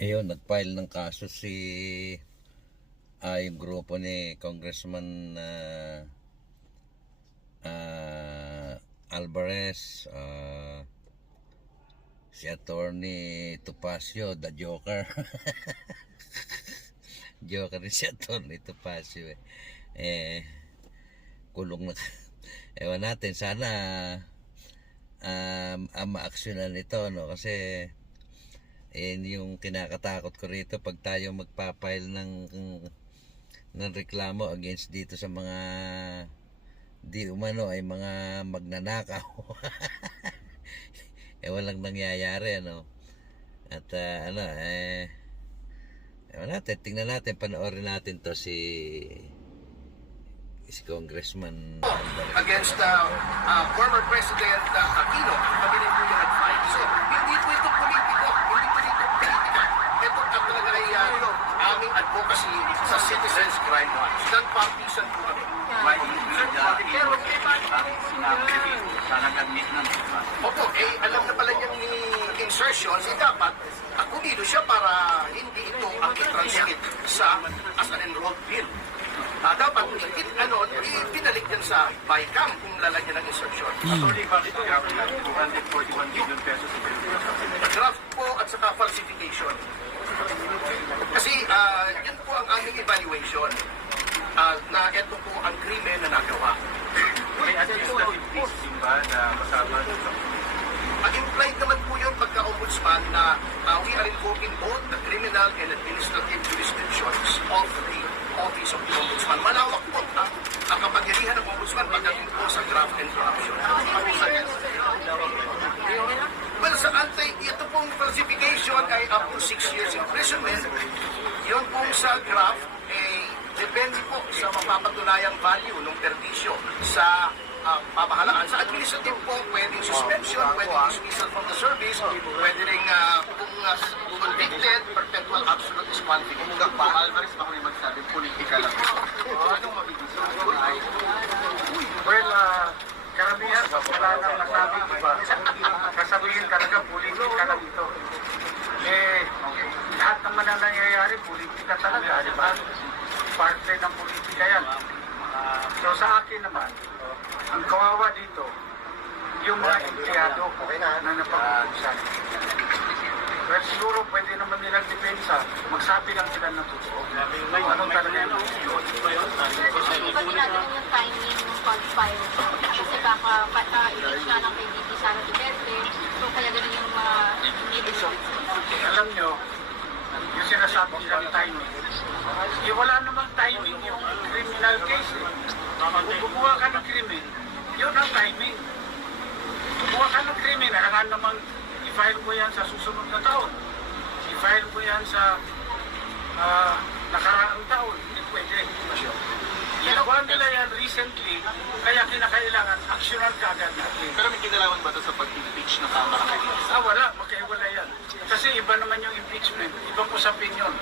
Ayun, nag-file ng kaso si yung grupo ni Congressman Alvarez, si Attorney Topacio, the Joker. Joker rin si Attorney Topacio kulong na. Ewan natin, sana ma-actionan ito, no? Kasi yung kinakatakot ko rito pag tayo magpapile ng reklamo against dito sa mga di umano ay mga magnanakaw. Walang nangyayari, ano. At ewan natin, tingnan natin, panoorin natin to si Congressman against former President Aquino. Kami rin po yung nag-fight. So, hindi po ito politiko. Hindi po ito politika. Ito talaga ay aming advocacy sa Citizens Crime Watch. Non-partisan po kami. Pero, opo, alam na pala niyang insertions, dapat akumido siya para hindi ito ang i-transmit as an enrolled bill. Dapat pinalik yan sa BICAM kung lalagyan ng insertion. Actually, bakit grabe na 241 million pesos Draft po at saka falsification. Kasi yan po ang aming evaluation na ito po ang krimen na nagawa. may administrative listing ba na kasama sa Implied naman po yung pagka-ombudsman na we are invoking both the criminal and administrative jurisdictions of the Office of the Ombudsman. Malawak po ang kapangyarihan ng Ombudsman pagdating po sa graft and corruption. Well, sa ito pong falsification ay up to 6 years imprisonment. Yun pong sa graft, depende po sa mapapatunayang value ng perwisyo sa pamahalaan. Sa administrative po, pwedeng suspension, pwedeng dismissal from the service, pwede rin kung convicted, perpetual absolute disqualification. Alvarez, baka may magsabi, politika lang. Anong mabibigay? Well, karamihan, wala nang nasabi iba. Kasabihin talaga, politika lang ito. Lahat naman na nangyayari, politika talaga, di ba? Parte ng politika yan. So sa akin naman, ang kawawa dito, yung mga empleyado na napag-uusan. Well, siguro pwede naman nilang depensa, magsabi lang sila ng totoo. Anong talaga yung Kasi ginagawa yung timing ng pag-file. Kasi baka i-reach na ng kay VP Sara Duterte. So kaya ganun yung mga alam nyo, yung sinasabi nilang timing, wala namang timing yung criminal case. Kung gumawa ka ng krimen, yun ang timing. Gumawa ka ng krimen, kailangan namang i-file mo yan sa susunod na taon. I-file mo yan sa nakaraang taon. Hindi pwede. Ginawa nila yan recently, kaya kinakailangan aksyonan ka agad natin. Pero may kinalaman ba ito sa pag-impeach ng Kamara kay Wala, magkaiwala yan. Kasi iba naman yung impeachment, ibang usapin yun.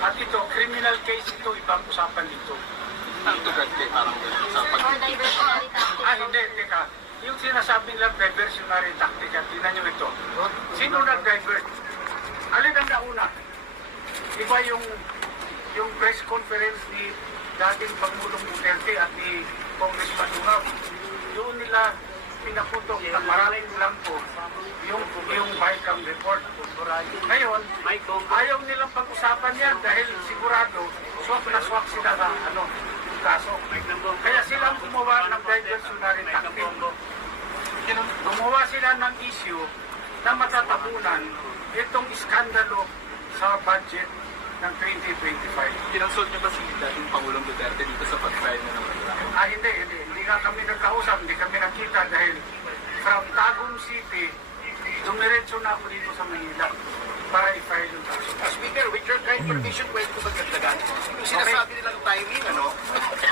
At ito, criminal case ito, ibang usapan dito. Ito gante, parang sa pag-impeach. diversionary tactic. Hindi, teka. Yung sinasabi nila diversionary tactic, at tingnan nyo ito. Sino nag-divert? Alin ang nauna? Iba yung press conference ni dating Pangulong Duterte at ni Congressman Durao. Doon nila pinaputok na maraming blanco yung BICAM report. Ngayon, ayaw nilang pag-usapan yan dahil sigurado swak na swak sila sa kaso. Kaya silang gumawa ng diversionary tactic. Gumawa sila ng issue na matatabunan itong iskandalo sa budget ng 2025. Kinonsult niyo ba si dating Pangulong Duterte dito sa pag-file na naman? Hindi nga kami nagkausap, hindi kami nakita dahil from Tagum City, dumiretso na ako dito sa Manila para i-file yung kaso. Speaker, with your kind permission, pwede ko magdagdagan. Yung sinasabi nilang timing,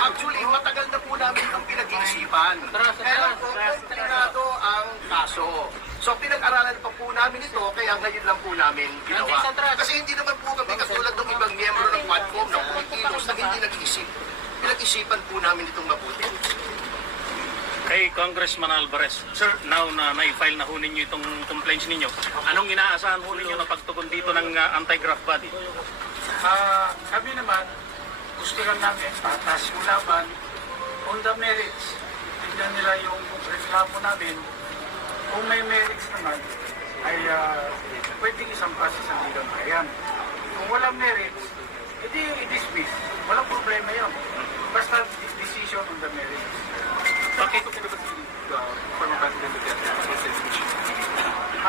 actually, matagal na po namin ang pinag-iisipan. Kaya po, komplikado ang kaso. So, pinag-aralan pa po namin ito, kaya ngayon lang po namin ginawa. Kasi hindi naman po kami katulad ng ibang miyembro ng Quadcom, ng Pilipinos, na hindi nag-iisip. Pinag-isipan po namin itong mabuti. Kay Congressman Alvarez, sir, now na na-file na ho ninyo itong complaints ninyo, anong inaasahan ho ninyo na pagtugon dito ng anti-graft body? Kami naman, gusto lang namin patas yung laban on the merits. Tignan nila yung reklamo namin. Kung may merits naman, ay pwedeng isang process ang bilang bayan. Kung walang merits, edi i-dismiss. Walang problema yun. Basta decision on the merits. Bakit? Former President Duterte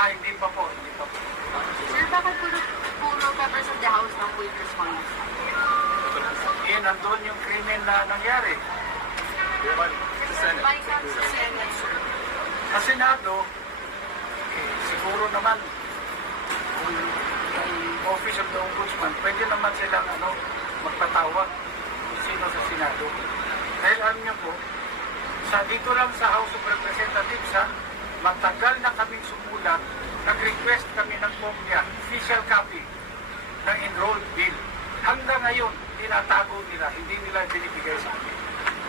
Hindi pa po. Sir, bakit puro members of the House ng quick response? Nandun yung krimen na nangyari. Bypass sa Senate, sir. Sa Senado, siguro naman, kung Office of the Ombudsman, pwede naman silang magpatawag kung sino sa Senado. Dahil alam niyo po, dito lang sa House of Representatives, matagal na kaming sumulat, nag-request kami ng kopya, official copy ng enrolled bill. Hanggang ngayon, tinatago nila, hindi nila binibigay sa amin.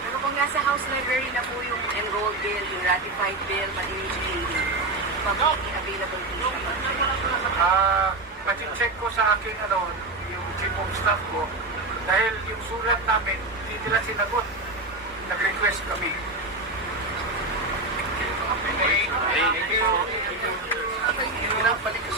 Pero kung nasa House Library na po yung enrolled bill, yung ratified bill, ma-initiate publicly available po siya. Pati-check ko sa aking yung chief of staff ko, dahil yung sulat namin, hindi nila sinagot. Nag-request kami. Balik